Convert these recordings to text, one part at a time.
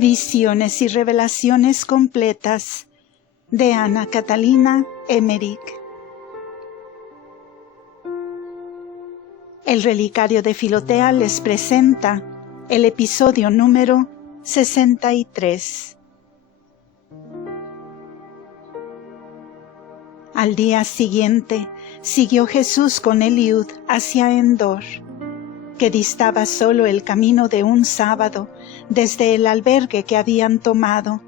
Visiones y revelaciones completas de Ana Catalina Emmerich. El Relicario de Filotea les presenta el episodio número 63. Al día siguiente siguió Jesús con Eliud hacia Endor, que distaba solo el camino de un sábado desde el albergue que habían tomado,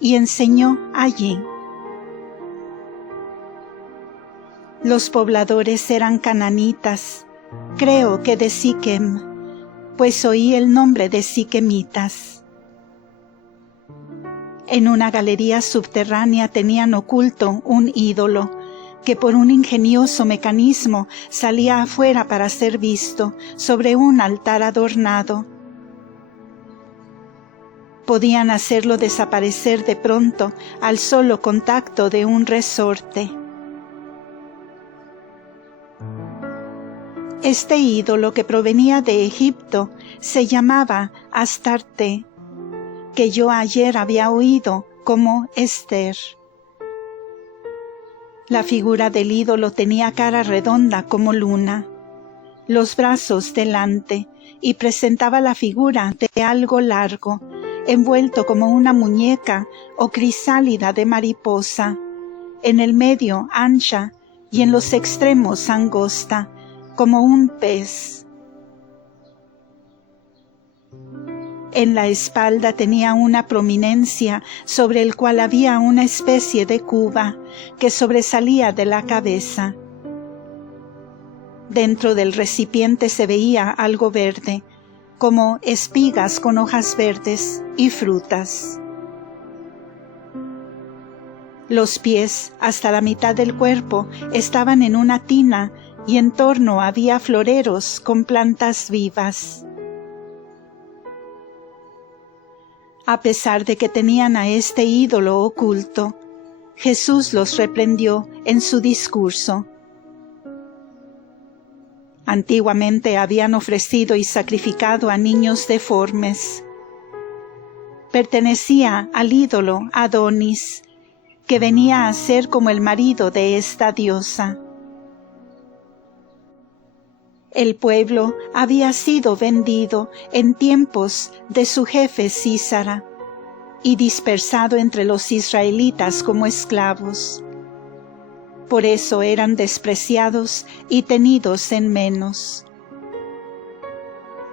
y enseñó allí. Los pobladores eran cananitas, creo que de Siquem, pues oí el nombre de siquemitas. En una galería subterránea tenían oculto un ídolo, que por un ingenioso mecanismo salía afuera para ser visto sobre un altar adornado. Podían hacerlo desaparecer de pronto al solo contacto de un resorte. Este ídolo, que provenía de Egipto, se llamaba Astarte, que yo ayer había oído como Esther. La figura del ídolo tenía cara redonda como luna, los brazos delante, y presentaba la figura de algo largo, envuelto como una muñeca o crisálida de mariposa, en el medio ancha y en los extremos angosta, como un pez. En la espalda tenía una prominencia sobre el cual había una especie de cuba que sobresalía de la cabeza. Dentro del recipiente se veía algo verde, como espigas con hojas verdes y frutas. Los pies, hasta la mitad del cuerpo, estaban en una tina y en torno había floreros con plantas vivas. A pesar de que tenían a este ídolo oculto, Jesús los reprendió en su discurso. Antiguamente habían ofrecido y sacrificado a niños deformes. Pertenecía al ídolo Adonis, que venía a ser como el marido de esta diosa. El pueblo había sido vendido en tiempos de su jefe Sísara y dispersado entre los israelitas como esclavos. Por eso eran despreciados y tenidos en menos.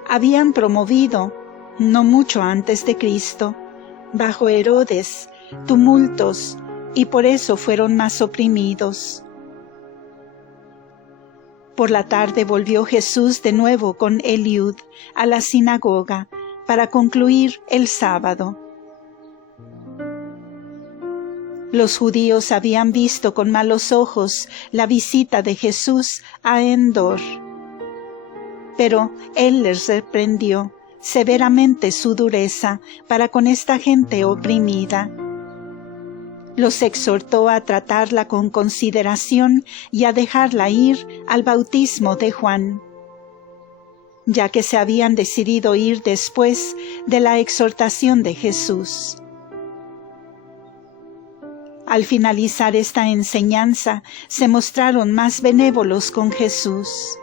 Habían promovido, no mucho antes de Cristo, bajo Herodes, tumultos, y por eso fueron más oprimidos. Por la tarde volvió Jesús de nuevo con Eliud a la sinagoga para concluir el sábado. Los judíos habían visto con malos ojos la visita de Jesús a Endor, pero él les reprendió severamente su dureza para con esta gente oprimida. Los exhortó a tratarla con consideración y a dejarla ir al bautismo de Juan, ya que se habían decidido ir después de la exhortación de Jesús. Al finalizar esta enseñanza, se mostraron más benévolos con Jesús.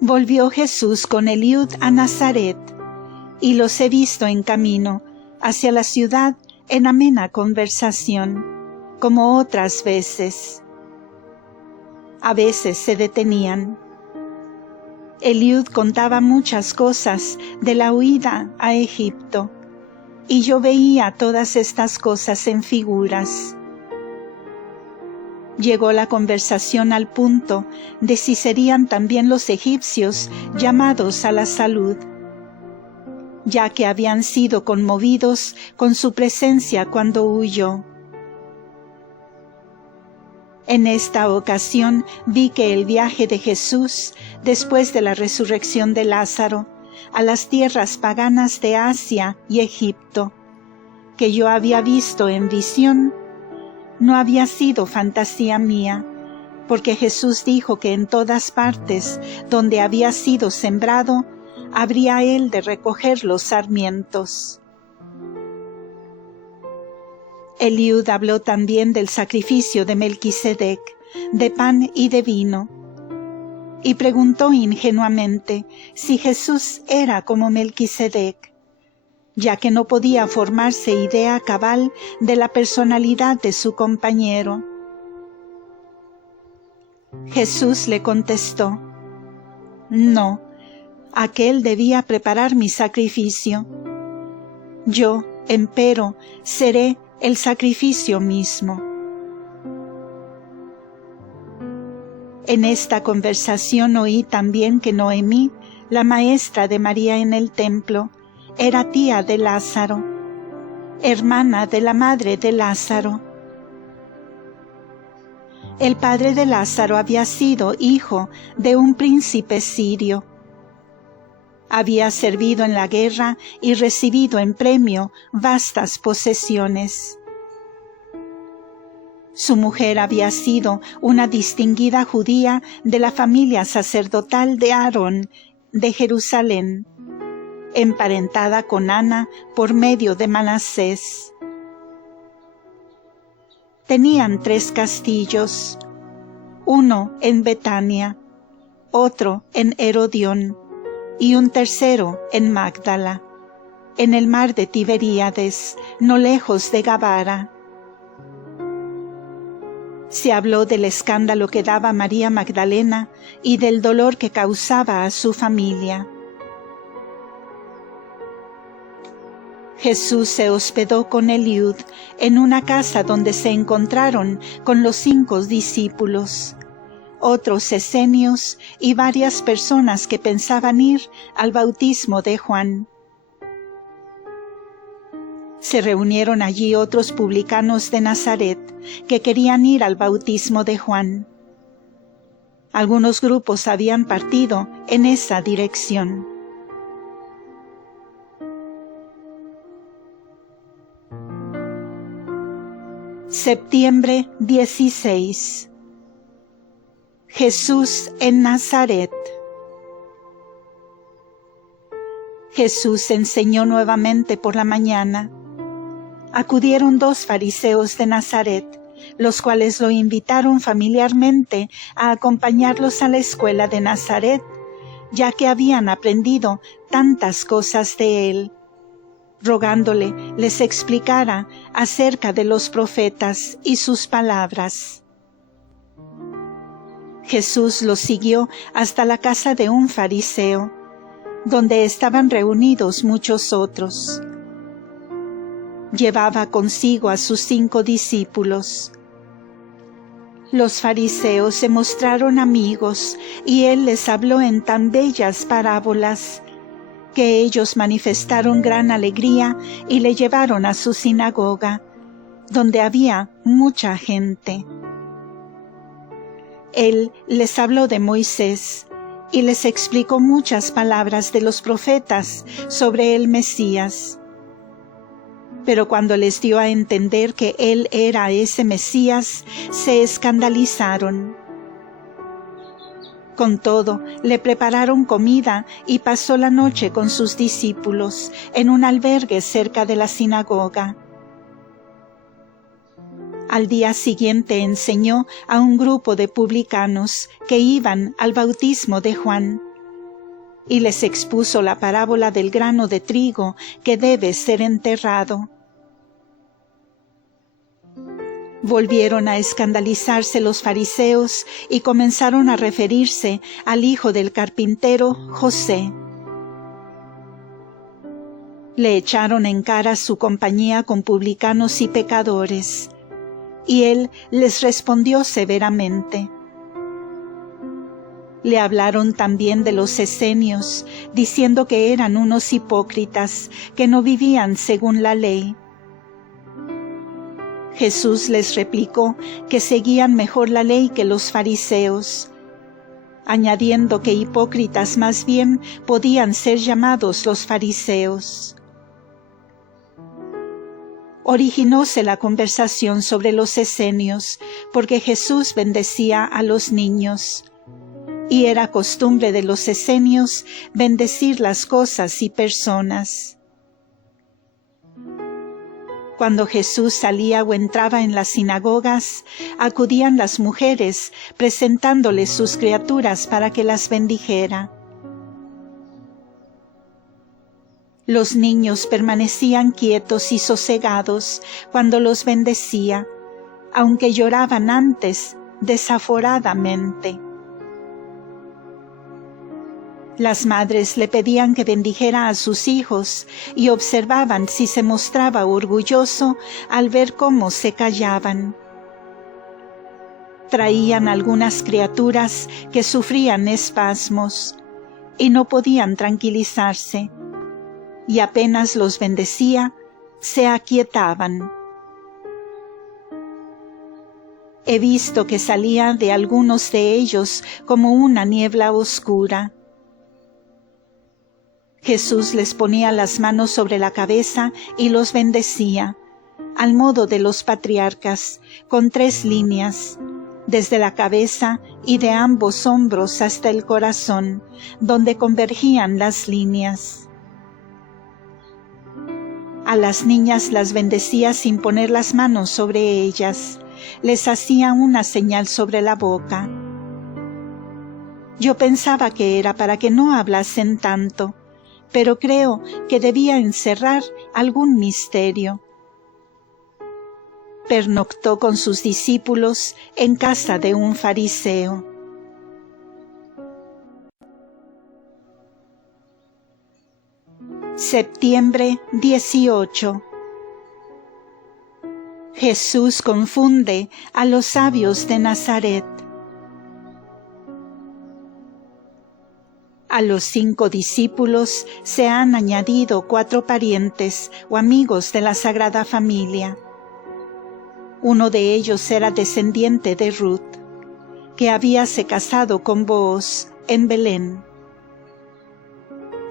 Volvió Jesús con Eliud a Nazaret, y los he visto en camino hacia la ciudad en amena conversación, como otras veces. A veces se detenían. Eliud contaba muchas cosas de la huida a Egipto, y yo veía todas estas cosas en figuras. Llegó la conversación al punto de si serían también los egipcios llamados a la salud, ya que habían sido conmovidos con su presencia cuando huyó. En esta ocasión vi que el viaje de Jesús, después de la resurrección de Lázaro, a las tierras paganas de Asia y Egipto, que yo había visto en visión, no había sido fantasía mía, porque Jesús dijo que en todas partes donde había sido sembrado, habría él de recoger los sarmientos. Eliud habló también del sacrificio de Melquisedec, de pan y de vino, y preguntó ingenuamente si Jesús era como Melquisedec, ya que no podía formarse idea cabal de la personalidad de su compañero. Jesús le contestó: no, aquel debía preparar mi sacrificio. Yo, empero, seré el sacrificio mismo. En esta conversación oí también que Noemí, la maestra de María en el templo, era tía de Lázaro, hermana de la madre de Lázaro. El padre de Lázaro había sido hijo de un príncipe sirio. Había servido en la guerra y recibido en premio vastas posesiones. Su mujer había sido una distinguida judía de la familia sacerdotal de Aarón de Jerusalén, emparentada con Ana por medio de Manasés. Tenían 3 castillos, uno en Betania, otro en Herodión y un tercero en Magdala, en el mar de Tiberíades, no lejos de Gabara. Se habló del escándalo que daba María Magdalena y del dolor que causaba a su familia. Jesús se hospedó con Eliud en una casa donde se encontraron con los 5 discípulos, otros esenios y varias personas que pensaban ir al bautismo de Juan. Se reunieron allí otros publicanos de Nazaret que querían ir al bautismo de Juan. Algunos grupos habían partido en esa dirección. Septiembre 16. Jesús en Nazaret. Jesús enseñó nuevamente por la mañana. Acudieron 2 fariseos de Nazaret, los cuales lo invitaron familiarmente a acompañarlos a la escuela de Nazaret, ya que habían aprendido tantas cosas de él, rogándole les explicara acerca de los profetas y sus palabras. Jesús los siguió hasta la casa de un fariseo, donde estaban reunidos muchos otros. Llevaba consigo a sus 5 discípulos. Los fariseos se mostraron amigos y él les habló en tan bellas parábolas que ellos manifestaron gran alegría y le llevaron a su sinagoga, donde había mucha gente. Él les habló de Moisés y les explicó muchas palabras de los profetas sobre el Mesías. Pero cuando les dio a entender que él era ese Mesías, se escandalizaron. Con todo, le prepararon comida y pasó la noche con sus discípulos en un albergue cerca de la sinagoga. Al día siguiente enseñó a un grupo de publicanos que iban al bautismo de Juan y les expuso la parábola del grano de trigo que debe ser enterrado. Volvieron a escandalizarse los fariseos y comenzaron a referirse al hijo del carpintero, José. Le echaron en cara su compañía con publicanos y pecadores, y él les respondió severamente. Le hablaron también de los esenios, diciendo que eran unos hipócritas, que no vivían según la ley. Jesús les replicó que seguían mejor la ley que los fariseos, añadiendo que hipócritas más bien podían ser llamados los fariseos. Originóse la conversación sobre los esenios, porque Jesús bendecía a los niños, y era costumbre de los esenios bendecir las cosas y personas. Cuando Jesús salía o entraba en las sinagogas, acudían las mujeres presentándole sus criaturas para que las bendijera. Los niños permanecían quietos y sosegados cuando los bendecía, aunque lloraban antes desaforadamente. Las madres le pedían que bendijera a sus hijos y observaban si se mostraba orgulloso al ver cómo se callaban. Traían algunas criaturas que sufrían espasmos y no podían tranquilizarse, y apenas los bendecía, se aquietaban. He visto que salía de algunos de ellos como una niebla oscura. Jesús les ponía las manos sobre la cabeza y los bendecía, al modo de los patriarcas, con 3 líneas, desde la cabeza y de ambos hombros hasta el corazón, donde convergían las líneas. A las niñas las bendecía sin poner las manos sobre ellas, les hacía una señal sobre la boca. Yo pensaba que era para que no hablasen tanto, pero creo que debía encerrar algún misterio. Pernoctó con sus discípulos en casa de un fariseo. Septiembre 18. Jesús confunde a los sabios de Nazaret. A los 5 discípulos se han añadido 4 parientes o amigos de la Sagrada Familia. Uno de ellos era descendiente de Ruth, que habíase casado con Booz en Belén.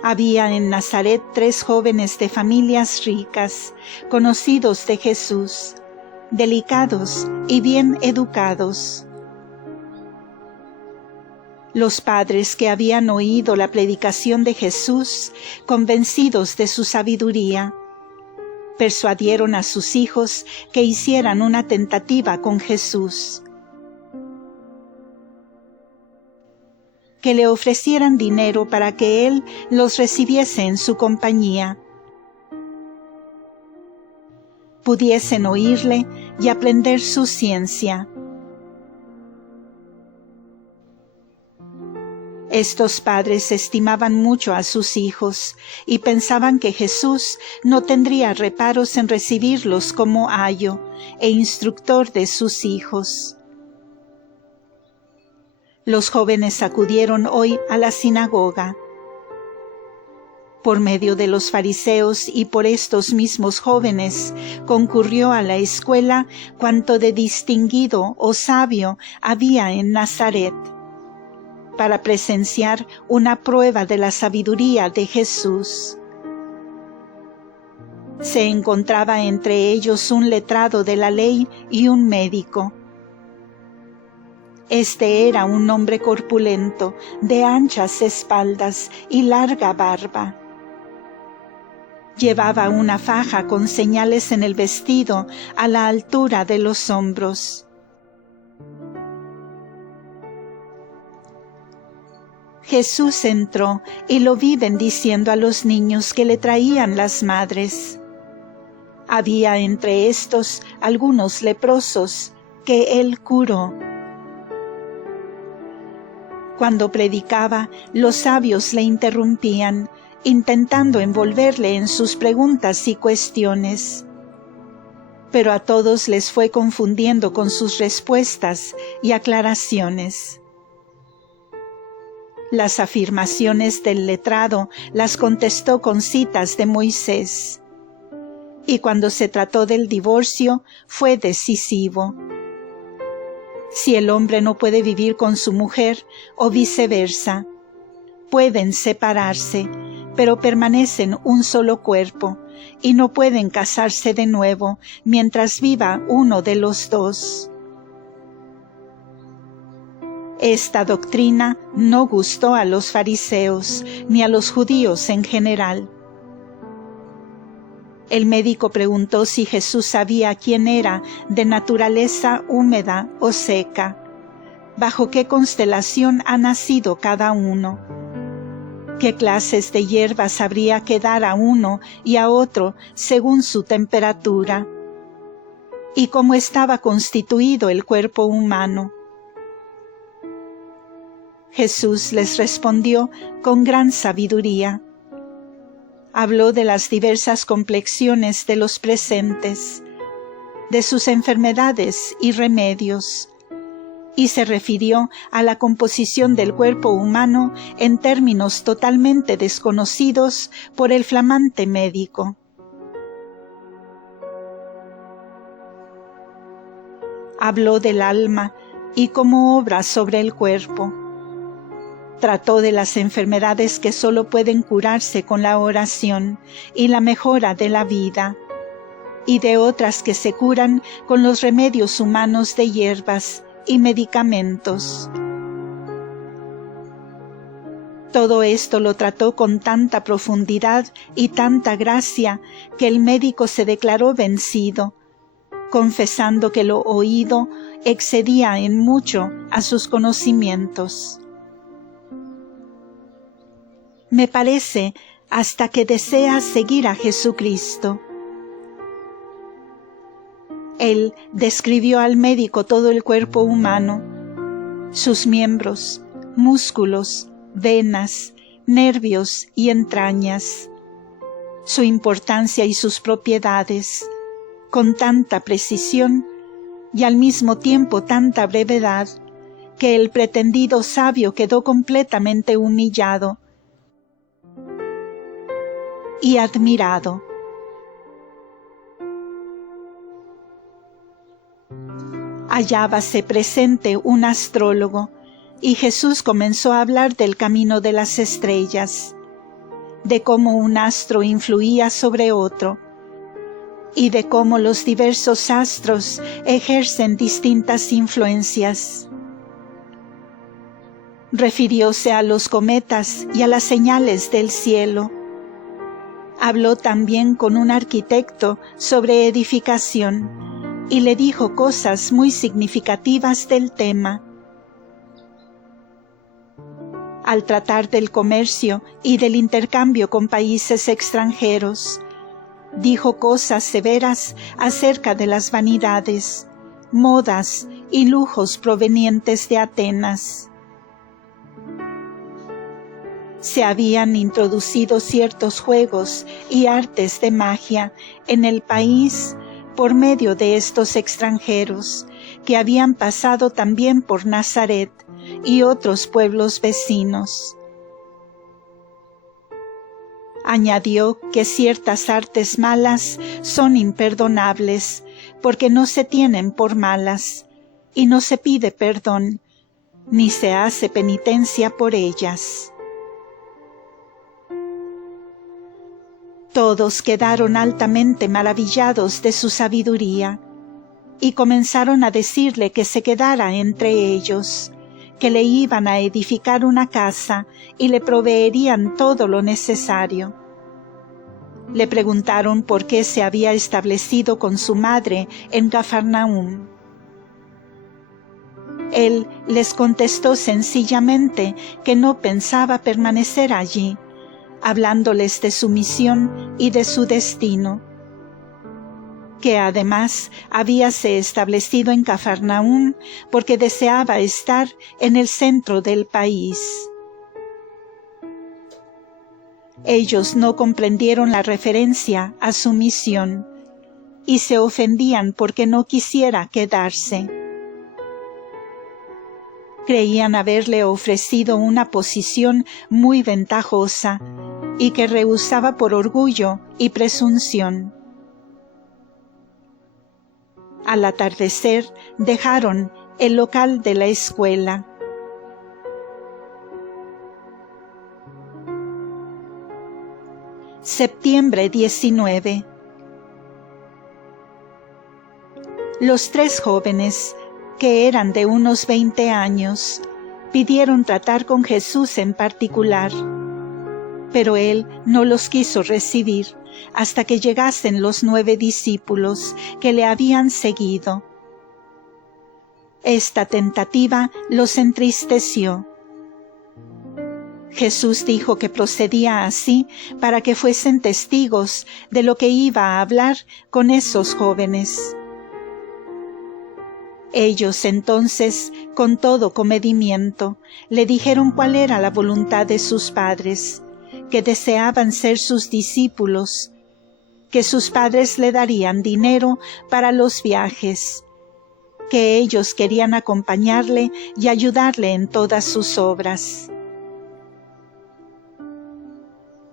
Había en Nazaret 3 jóvenes de familias ricas, conocidos de Jesús, delicados y bien educados. Los padres que habían oído la predicación de Jesús, convencidos de su sabiduría, persuadieron a sus hijos que hicieran una tentativa con Jesús, que le ofrecieran dinero para que él los recibiese en su compañía, pudiesen oírle y aprender su ciencia. Estos padres estimaban mucho a sus hijos y pensaban que Jesús no tendría reparos en recibirlos como ayo e instructor de sus hijos. Los jóvenes acudieron hoy a la sinagoga. Por medio de los fariseos y por estos mismos jóvenes concurrió a la escuela cuanto de distinguido o sabio había en Nazaret, para presenciar una prueba de la sabiduría de Jesús. Se encontraba entre ellos un letrado de la ley y un médico. Este era un hombre corpulento, de anchas espaldas y larga barba. Llevaba una faja con señales en el vestido a la altura de los hombros. Jesús entró y lo vi bendiciendo a los niños que le traían las madres. Había entre estos algunos leprosos que él curó. Cuando predicaba, los sabios le interrumpían, intentando envolverle en sus preguntas y cuestiones. Pero a todos les fue confundiendo con sus respuestas y aclaraciones. Las afirmaciones del letrado las contestó con citas de Moisés. Y cuando se trató del divorcio, fue decisivo. Si el hombre no puede vivir con su mujer, o viceversa, pueden separarse, pero permanecen un solo cuerpo, y no pueden casarse de nuevo mientras viva uno de los dos. Esta doctrina no gustó a los fariseos ni a los judíos en general. El médico preguntó si Jesús sabía quién era de naturaleza húmeda o seca, bajo qué constelación ha nacido cada uno, qué clases de hierbas habría que dar a uno y a otro según su temperatura, y cómo estaba constituido el cuerpo humano. Jesús les respondió con gran sabiduría. Habló de las diversas complexiones de los presentes, de sus enfermedades y remedios, y se refirió a la composición del cuerpo humano en términos totalmente desconocidos por el flamante médico. Habló del alma y cómo obra sobre el cuerpo. Trató de las enfermedades que solo pueden curarse con la oración y la mejora de la vida, y de otras que se curan con los remedios humanos de hierbas y medicamentos. Todo esto lo trató con tanta profundidad y tanta gracia que el médico se declaró vencido, confesando que lo oído excedía en mucho a sus conocimientos. Me parece hasta que desea seguir a Jesucristo. Él describió al médico todo el cuerpo humano, sus miembros, músculos, venas, nervios y entrañas, su importancia y sus propiedades, con tanta precisión y al mismo tiempo tanta brevedad, que el pretendido sabio quedó completamente humillado y admirado. Hallábase presente un astrólogo, y Jesús comenzó a hablar del camino de las estrellas, de cómo un astro influía sobre otro, y de cómo los diversos astros ejercen distintas influencias. Refirióse a los cometas y a las señales del cielo. Habló también con un arquitecto sobre edificación y le dijo cosas muy significativas del tema. Al tratar del comercio y del intercambio con países extranjeros, dijo cosas severas acerca de las vanidades, modas y lujos provenientes de Atenas. Se habían introducido ciertos juegos y artes de magia en el país por medio de estos extranjeros, que habían pasado también por Nazaret y otros pueblos vecinos. Añadió que ciertas artes malas son imperdonables, porque no se tienen por malas, y no se pide perdón, ni se hace penitencia por ellas. Todos quedaron altamente maravillados de su sabiduría, y comenzaron a decirle que se quedara entre ellos, que le iban a edificar una casa y le proveerían todo lo necesario. Le preguntaron por qué se había establecido con su madre en Cafarnaúm. Él les contestó sencillamente que no pensaba permanecer allí, hablándoles de su misión y de su destino, que además habíase establecido en Cafarnaúm porque deseaba estar en el centro del país. Ellos no comprendieron la referencia a su misión y se ofendían porque no quisiera quedarse. Creían haberle ofrecido una posición muy ventajosa y que rehusaba por orgullo y presunción. Al atardecer dejaron el local de la escuela. Septiembre 19. Los 3 jóvenes, que eran de unos 20 años, pidieron tratar con Jesús en particular, pero él no los quiso recibir hasta que llegasen los 9 discípulos que le habían seguido. Esta tentativa los entristeció. Jesús dijo que procedía así para que fuesen testigos de lo que iba a hablar con esos jóvenes. Ellos entonces, con todo comedimiento, le dijeron cuál era la voluntad de sus padres, que deseaban ser sus discípulos, que sus padres le darían dinero para los viajes, que ellos querían acompañarle y ayudarle en todas sus obras.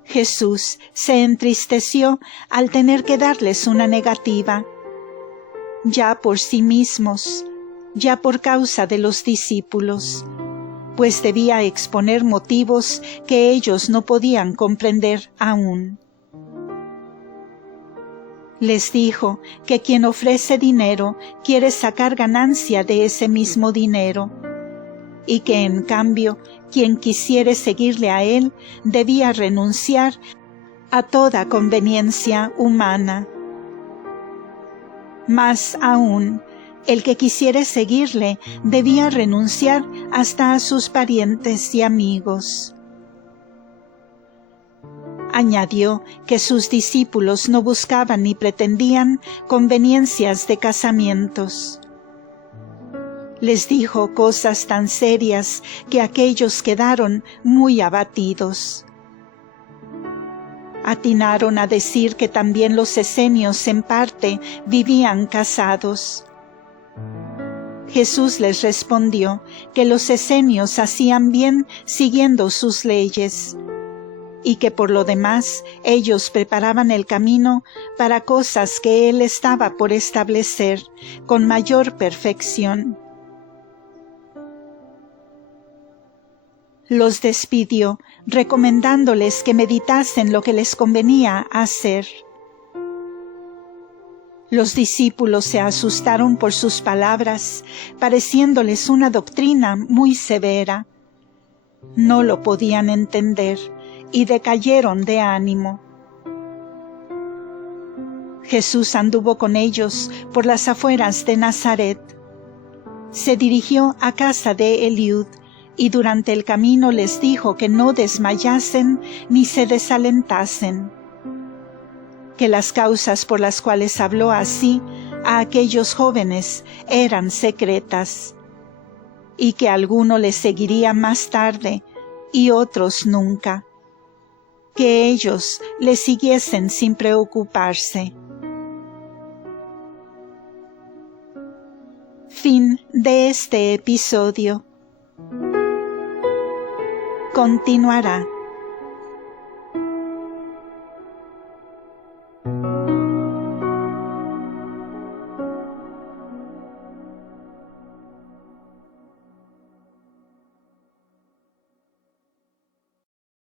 Jesús se entristeció al tener que darles una negativa, ya por sí mismos, ya por causa de los discípulos, pues debía exponer motivos que ellos no podían comprender aún. Les dijo que quien ofrece dinero quiere sacar ganancia de ese mismo dinero, y que en cambio quien quisiere seguirle a él debía renunciar a toda conveniencia humana. Más aún, el que quisiere seguirle debía renunciar hasta a sus parientes y amigos. Añadió que sus discípulos no buscaban ni pretendían conveniencias de casamientos. Les dijo cosas tan serias que aquellos quedaron muy abatidos. Atinaron a decir que también los esenios en parte vivían casados. Jesús les respondió que los esenios hacían bien siguiendo sus leyes, y que por lo demás ellos preparaban el camino para cosas que Él estaba por establecer con mayor perfección. Los despidió, recomendándoles que meditasen lo que les convenía hacer. Los discípulos se asustaron por sus palabras, pareciéndoles una doctrina muy severa. No lo podían entender y decayeron de ánimo. Jesús anduvo con ellos por las afueras de Nazaret. Se dirigió a casa de Eliud, y durante el camino les dijo que no desmayasen ni se desalentasen, que las causas por las cuales habló así a aquellos jóvenes eran secretas, y que alguno les seguiría más tarde y otros nunca, que ellos le siguiesen sin preocuparse. Fin de este episodio. Continuará.